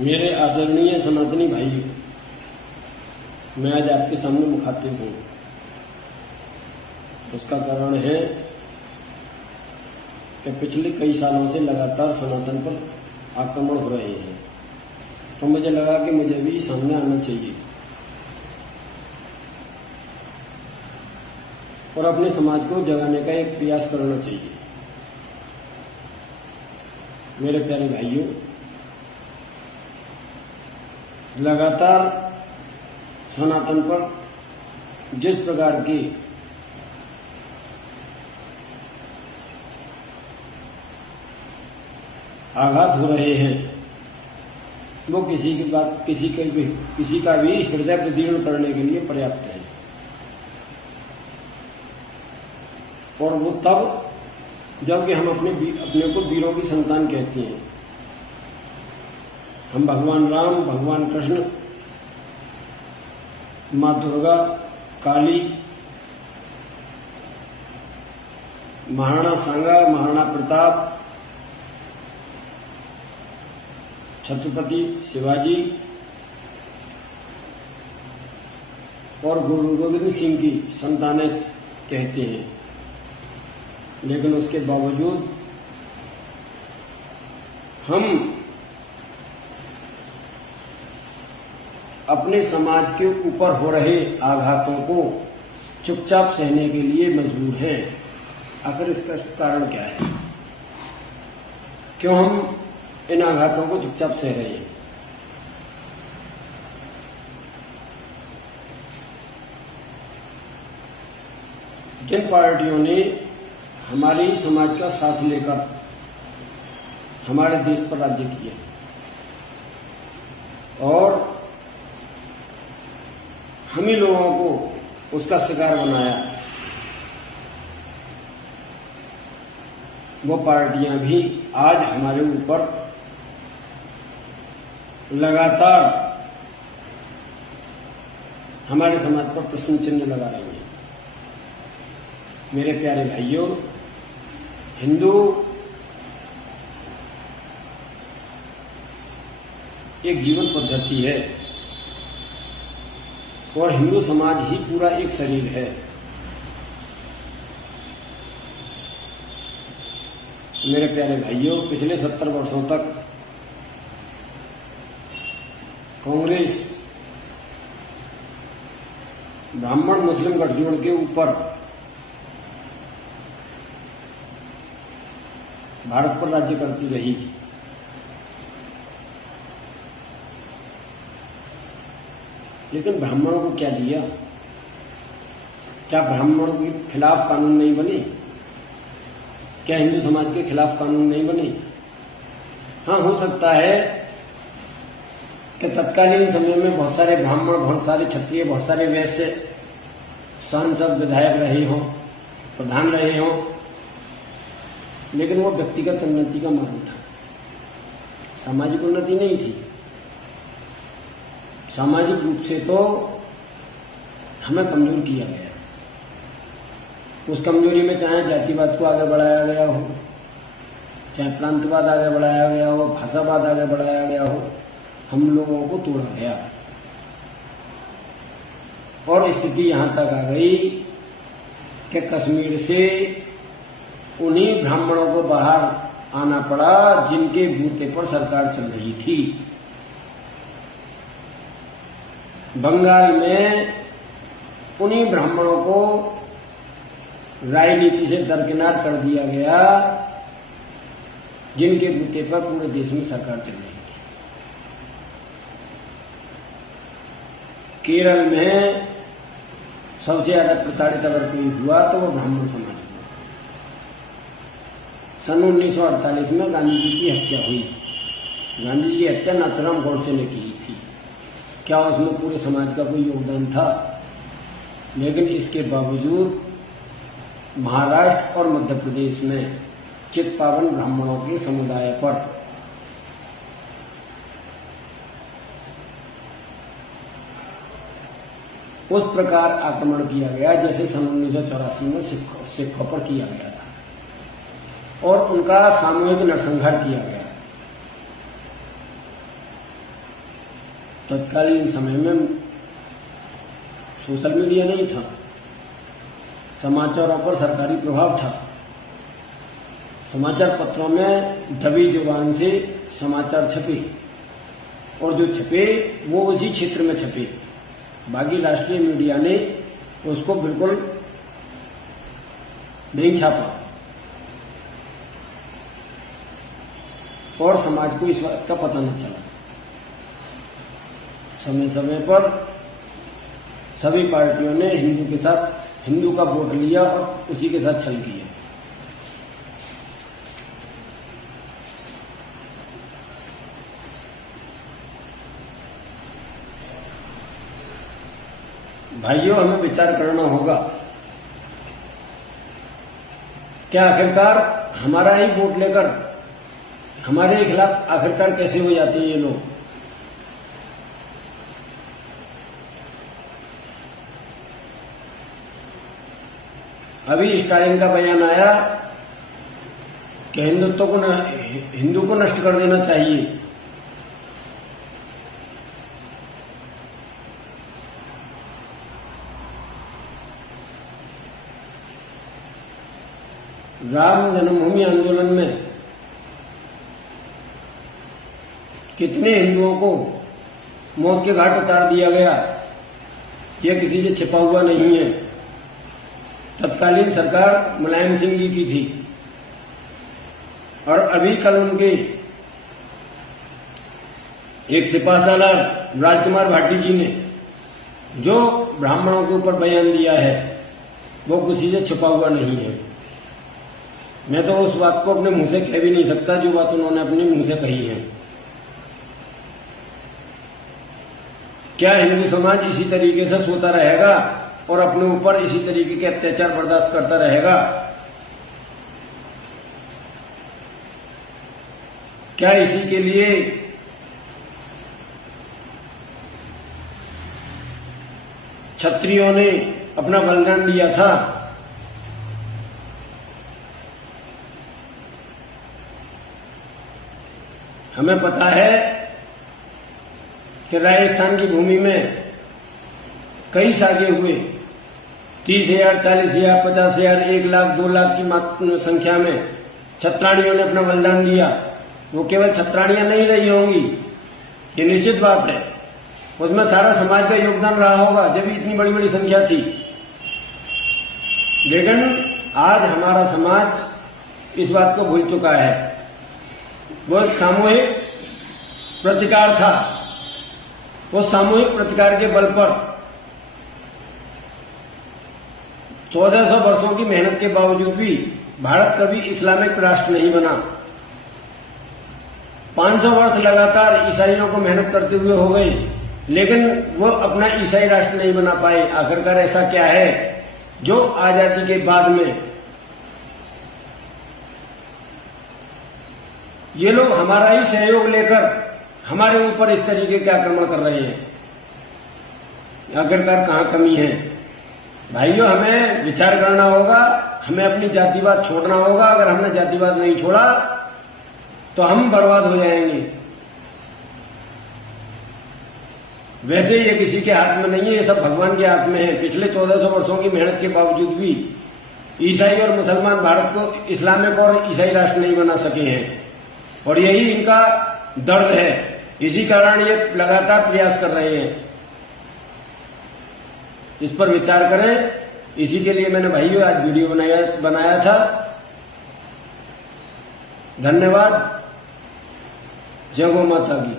मेरे आदरणीय सनातनी भाई, मैं आज आपके सामने मुखातिब हूँ। उसका कारण है कि पिछले कई सालों से लगातार सनातन पर आक्रमण हो रहे हैं, तो मुझे लगा कि मुझे भी सामने आना चाहिए और अपने समाज को जगाने का एक प्रयास करना चाहिए। मेरे प्यारे भाइयों, लगातार सनातन पर जिस प्रकार की आघात हो रहे हैं, वो किसी का भी हृदय प्रदीर्ण करने के लिए पर्याप्त है। और वो तब जबकि हम अपने को वीरों की संतान कहते हैं। हम भगवान राम, भगवान कृष्ण, माँ दुर्गा, काली, महाराणा सांगा, महाराणा प्रताप, छत्रपति शिवाजी और गुरु गोविंद सिंह की संतानें कहते हैं। लेकिन उसके बावजूद हम अपने समाज के ऊपर हो रहे आघातों को चुपचाप सहने के लिए मजबूर हैं। आखिर इसका कारण क्या है? क्यों हम इन आघातों को चुपचाप सह रहे हैं? जिन पार्टियों ने हमारे ही समाज का साथ लेकर हमारे देश पर राज्य किया और हम ही लोगों को उसका शिकार बनाया, वो पार्टियां भी आज हमारे ऊपर लगातार हमारे समाज पर प्रश्न चिन्ह लगा रही हैं। मेरे प्यारे भाइयों, हिंदू एक जीवन पद्धति है और हिंदू समाज ही पूरा एक शरीर है। मेरे प्यारे भाइयों, पिछले 70 वर्षों तक कांग्रेस ब्राह्मण मुस्लिम गठजोड़ के ऊपर भारत पर राज्य करती रही। लेकिन ब्राह्मणों को क्या दिया? क्या ब्राह्मणों के खिलाफ कानून नहीं बने? क्या हिंदू समाज के खिलाफ कानून नहीं बने? हाँ, हो सकता है कि तत्कालीन समय में बहुत सारे ब्राह्मण, बहुत सारे क्षत्रिय, बहुत सारे वैश्य सांसद, विधायक रहे हों, प्रधान रहे हों, लेकिन वो व्यक्तिगत उन्नति का मार्ग था, सामाजिक उन्नति नहीं थी। सामाजिक रूप से तो हमें कमजोर किया गया। उस कमजोरी में चाहे जातिवाद को आगे बढ़ाया गया हो, चाहे प्रांतवाद आगे बढ़ाया गया हो, भाषावाद आगे बढ़ाया गया हो, हम लोगों को तोड़ा गया और स्थिति यहां तक आ गई कि कश्मीर से उन्हीं ब्राह्मणों को बाहर आना पड़ा जिनके बूते पर सरकार चल रही थी। बंगाल में उन्हीं ब्राह्मणों को राजनीति से दरकिनार कर दिया गया जिनके बूते पर पूरे देश में सरकार चल रही थी। केरल में सबसे ज्यादा प्रताड़ित अगर कोई हुआ तो वो ब्राह्मण समाज हुआ। सन 1948 में गांधी जी की हत्या हुई। गांधी जी की हत्या नाथूराम गोडसे ने की थी। क्या उसमें पूरे समाज का कोई योगदान था? लेकिन इसके बावजूद महाराष्ट्र और मध्य प्रदेश में चित्पावन ब्राह्मणों के समुदाय पर उस प्रकार आक्रमण किया गया जैसे सन 1984 में सिखों पर किया गया था और उनका सामूहिक नरसंहार किया गया। तत्कालीन समय में सोशल मीडिया नहीं था, समाचारों पर सरकारी प्रभाव था। समाचार पत्रों में दबी जुबान से समाचार छपे और जो छपे वो उसी क्षेत्र में छपे। बाकी राष्ट्रीय मीडिया ने उसको बिल्कुल नहीं छापा और समाज को इस बात का पता न चला। समय समय पर सभी पार्टियों ने हिंदू का वोट लिया और उसी के साथ छल किया। भाइयों, हमें विचार करना होगा, क्या आखिरकार हमारा ही वोट लेकर हमारे ही खिलाफ आखिरकार कैसे हो जाते हैं ये लोग? अभी स्टालिन का बयान आया कि हिंदू को नष्ट कर देना चाहिए। राम जन्मभूमि आंदोलन में कितने हिंदुओं को मौत के घाट उतार दिया गया, यह किसी से छिपा हुआ नहीं है। तत्कालीन सरकार मुलायम सिंह जी की थी और अभी कल उनके एक सिपाहीसालार राजकुमार भाटी जी ने जो ब्राह्मणों के ऊपर बयान दिया है वो किसी से छिपा हुआ नहीं है। मैं तो उस बात को अपने मुंह से कह भी नहीं सकता जो बात उन्होंने अपने मुंह से कही है। क्या हिंदू समाज इसी तरीके से सोता रहेगा और अपने ऊपर इसी तरीके के अत्याचार बर्दाश्त करता रहेगा? क्या इसी के लिए क्षत्रियों ने अपना बलिदान दिया था? हमें पता है कि राजस्थान की भूमि में कई सागे हुए, 30,000, 40,000, 50,000, 1 लाख, 2 लाख की संख्या में छत्राणियों ने अपना बलिदान दिया। वो केवल छत्राणियां नहीं रही होंगी, ये निश्चित बात है। उसमें सारा समाज का योगदान रहा होगा जब इतनी बड़ी बड़ी संख्या थी। लेकिन आज हमारा समाज इस बात को भूल चुका है। वो एक सामूहिक प्रतिकार था, वो सामूहिक प्रतिकार के बल पर 1400 वर्षों की मेहनत के बावजूद भी भारत कभी इस्लामिक राष्ट्र नहीं बना। 500 वर्ष लगातार ईसाइयों को मेहनत करते हुए हो गए, लेकिन वो अपना ईसाई राष्ट्र नहीं बना पाए। आखिरकार ऐसा क्या है जो आजादी के बाद में ये लोग हमारा ही सहयोग लेकर हमारे ऊपर इस तरीके के आक्रमण कर रहे हैं? आखिरकार कहां कमी है? भाइयों, हमें विचार करना होगा, हमें अपनी जातिवाद छोड़ना होगा। अगर हमने जातिवाद नहीं छोड़ा तो हम बर्बाद हो जाएंगे। वैसे ये किसी के हाथ में नहीं है, ये सब भगवान के हाथ में है। पिछले 1400 वर्षों की मेहनत के बावजूद भी ईसाई और मुसलमान भारत को इस्लामिक और ईसाई राष्ट्र नहीं बना सके हैं, और यही इनका दर्द है। इसी कारण ये लगातार प्रयास कर रहे हैं। इस पर विचार करें। इसी के लिए मैंने भाइयों आज वीडियो बनाया था। धन्यवाद। जय गौ माता की।